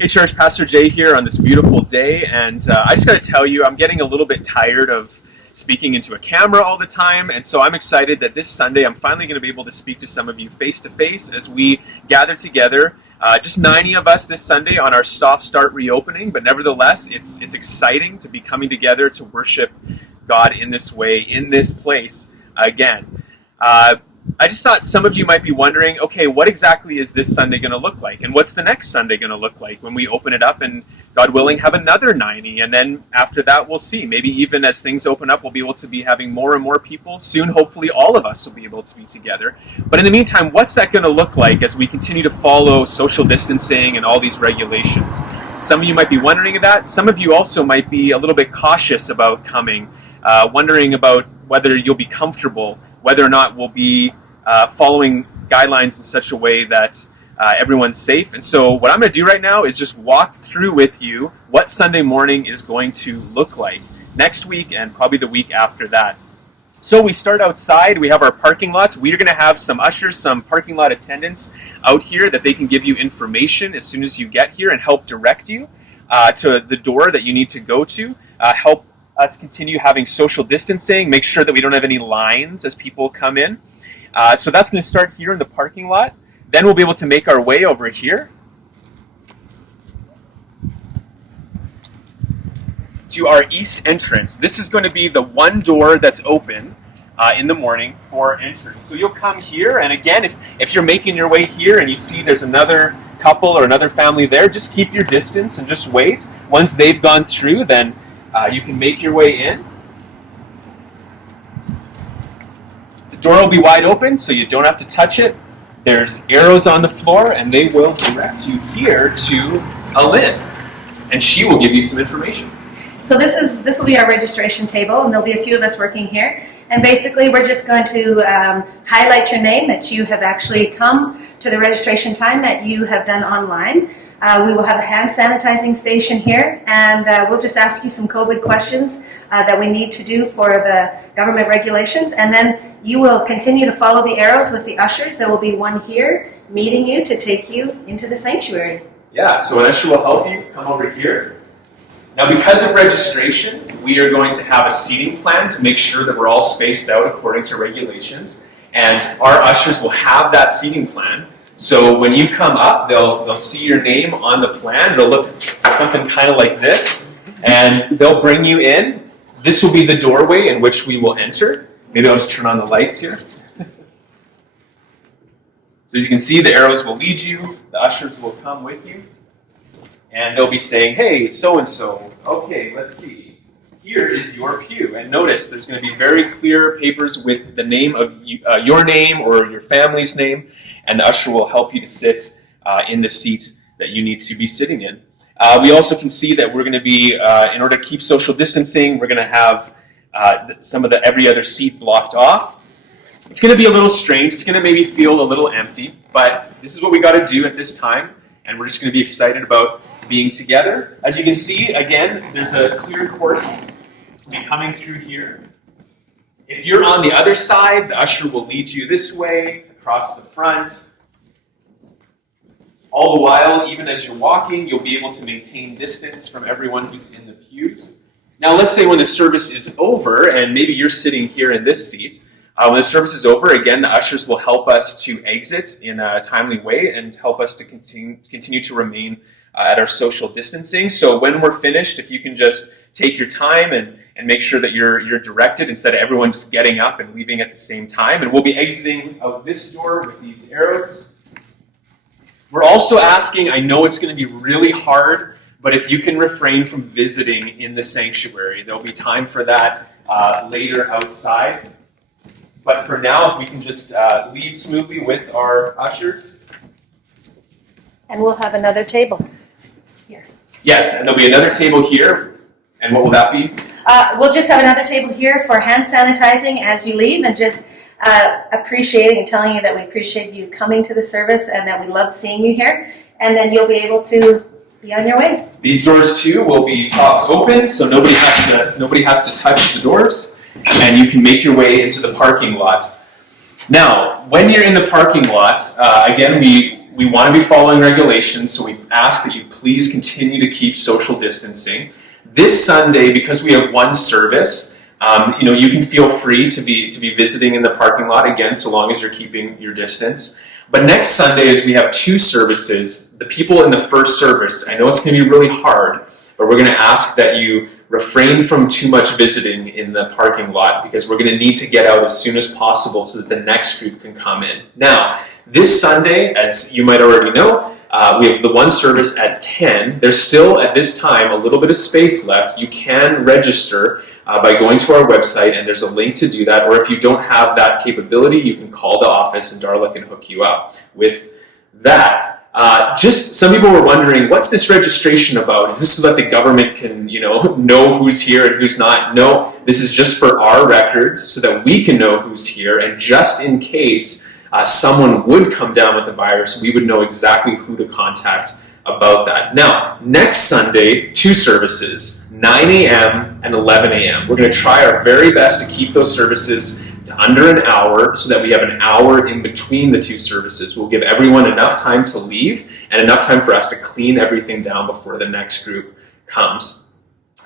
Hey Church, Pastor Jay here on this beautiful day, and I just got to tell you, I'm getting a little bit tired of speaking into a camera all the time, and so I'm excited that this Sunday I'm finally going to be able to speak to some of you face to face as we gather together. Just 90 of us this Sunday on our soft start reopening, but nevertheless, it's exciting to be coming together to worship God in this way, in this place again. I just thought some of you might be wondering, okay, what exactly is this Sunday going to look like? And what's the next Sunday going to look like when we open it up and, God willing, have another 90? And then after that, we'll see. Maybe even as things open up, we'll be able to be having more and more people. Soon, hopefully, all of us will be able to be together. But in the meantime, what's that going to look like as we continue to follow social distancing and all these regulations? Some of you might be wondering that. Some of you also might be a little bit cautious about coming, wondering about whether you'll be comfortable, whether or not we'll be following guidelines in such a way that everyone's safe. And so what I'm going to do right now is just walk through with you what Sunday morning is going to look like next week and probably the week after that. So we start outside. We have our parking lots. We are going to have some ushers, some parking lot attendants out here that they can give you information as soon as you get here and help direct you to the door that you need to go to, help us continue having social distancing, make sure that we don't have any lines as people come in. So that's going to start here in the parking lot. Then we'll be able to make our way over here to our east entrance. This is going to be the one door that's open in the morning for entrance. So you'll come here, and again, if you're making your way here and you see there's another couple or another family there, just keep your distance and just wait. Once they've gone through, then you can make your way in. The door will be wide open, so you don't have to touch it. There's arrows on the floor, and they will direct you here to Alin, and she will give you some information. So this will be our registration table, and there'll be a few of us working here. And basically, we're just going to highlight your name, that you have actually come to the registration time that you have done online. We will have a hand sanitizing station here, and we'll just ask you some COVID questions that we need to do for the government regulations. And then you will continue to follow the arrows with the ushers. There will be one here meeting you to take you into the sanctuary. Yeah, so an usher will help you come over here. Now, because of registration, we are going to have a seating plan to make sure that we're all spaced out according to regulations. And our ushers will have that seating plan. So when you come up, they'll see your name on the plan. They'll look at something kind of like this, and they'll bring you in. This will be the doorway in which we will enter. Maybe I'll just turn on the lights here. So as you can see, the arrows will lead you. The ushers will come with you. And they'll be saying, hey, so-and-so, okay, let's see. Here is your pew. And notice there's going to be very clear papers with the name of your name or your family's name, and the usher will help you to sit in the seat that you need to be sitting in. We also can see that we're going to be, in order to keep social distancing, we're going to have some of the every other seat blocked off. It's going to be a little strange. It's going to maybe feel a little empty, but this is what we got to do at this time. And we're just going to be excited about being together. As you can see, again, there's a clear course coming through here. If you're on the other side, the usher will lead you this way, across the front. All the while, even as you're walking, you'll be able to maintain distance from everyone who's in the pews. Now, let's say when the service is over, and maybe you're sitting here in this seat, when the service is over, again, the ushers will help us to exit in a timely way and help us to continue to remain at our social distancing. So when we're finished, if you can just take your time and make sure that you're directed instead of everyone just getting up and leaving at the same time. And we'll be exiting out this door with these arrows. We're also asking, I know it's going to be really hard, but if you can refrain from visiting in the sanctuary, there'll be time for that later outside. But for now, if we can just lead smoothly with our ushers. And we'll have another table here. Yes, and there'll be another table here. And what will that be? We'll just have another table here for hand sanitizing as you leave, and just appreciating and telling you that we appreciate you coming to the service and that we love seeing you here. And then you'll be able to be on your way. These doors, too, will be propped open, so nobody has to touch the doors. And you can make your way into the parking lot. Now, when you're in the parking lot, again, we we want to be following regulations, so we ask that you please continue to keep social distancing. This Sunday, because we have one service, you can feel free to be visiting in the parking lot again, so long as you're keeping your distance. But next Sunday, as we have two services, the people in the first service, I know it's going to be really hard, but we're going to ask that you refrain from too much visiting in the parking lot, because we're going to need to get out as soon as possible so that the next group can come in. Now, this Sunday, as you might already know, we have the one service at 10. There's still, at this time, a little bit of space left. You can register by going to our website, and there's a link to do that. Or if you don't have that capability, you can call the office, and Darla can hook you up with that. Just some people were wondering, what's this registration about? Is this so that the government can, know who's here and who's not? No, this is just for our records so that we can know who's here, and just in case someone would come down with the virus, we would know exactly who to contact about that. Now, next Sunday, two services, 9 a.m. and 11 a.m. We're going to try our very best to keep those services to under an hour so that we have an hour in between the two services. We'll give everyone enough time to leave and enough time for us to clean everything down before the next group comes.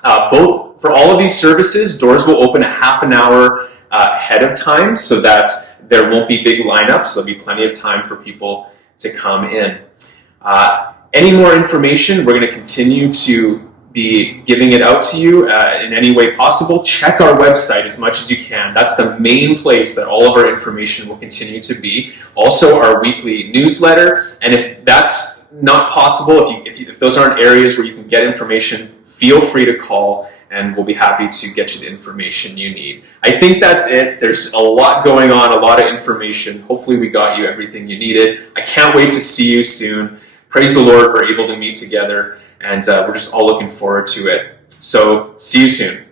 For all of these services, doors will open a half an hour ahead of time so that there won't be big lineups. There'll be plenty of time for people to come in. Any more information, we're going to continue to be giving it out to you in any way possible. Check our website as much as you can. That's the main place that all of our information will continue to be. Also, our weekly newsletter. And if that's not possible, if those aren't areas where you can get information, feel free to call, and we'll be happy to get you the information you need. I think that's it. There's a lot going on, a lot of information. Hopefully we got you everything you needed. I can't wait to see you soon. Praise the Lord, we're able to meet together, and we're just all looking forward to it. So, see you soon.